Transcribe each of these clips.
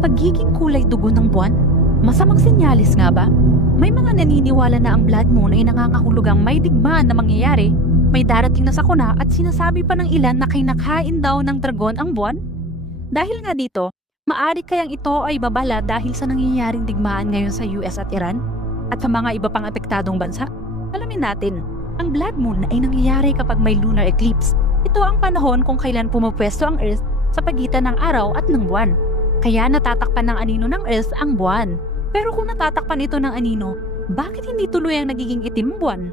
Pagiging kulay dugo ng buwan? Masamang senyales nga ba? May mga naniniwala na ang blood moon ay nangangahulugang may digmaan na mangyayari, may darating na sakuna at sinasabi pa ng ilan na kinakain daw ng dragon ang buwan? Dahil nga dito, maari kayang ito ay babala dahil sa nangyayaring digmaan ngayon sa US at Iran at sa mga iba pang apektadong bansa? Alamin natin, ang blood moon ay nangyayari kapag may lunar eclipse. Ito ang panahon kung kailan pumupwesto ang Earth sa pagitan ng araw at ng buwan. Kaya natatakpan ng anino ng Earth ang buwan. Pero kung natatakpan ito ng anino, bakit hindi tuloy ang nagiging itim buwan?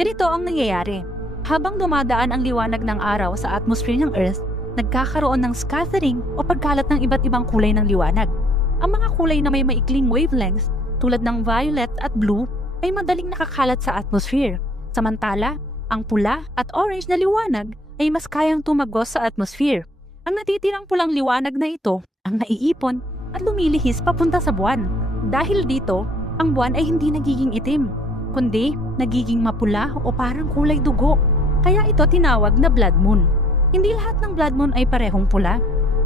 Ganito ang nangyayari. Habang dumadaan ang liwanag ng araw sa atmosphere ng Earth, nagkakaroon ng scattering o pagkalat ng iba't ibang kulay ng liwanag. Ang mga kulay na may maikling wavelengths tulad ng violet at blue ay madaling nakakalat sa atmosphere. Samantala, ang pula at orange na liwanag ay mas kayang tumagos sa atmosphere. Ang natitirang pulang liwanag na ito ang naiipon at lumilihis papunta sa buwan. Dahil dito, ang buwan ay hindi nagiging itim, kundi nagiging mapula o parang kulay dugo. Kaya ito tinawag na blood moon. Hindi lahat ng blood moon ay parehong pula.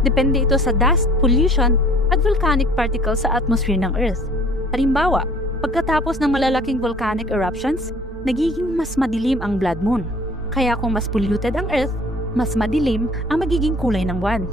Depende ito sa dust, pollution, at volcanic particles sa atmosphere ng Earth. Halimbawa, pagkatapos ng malalaking volcanic eruptions, nagiging mas madilim ang blood moon. Kaya kung mas polluted ang Earth, mas madilim ang magiging kulay ng buwan.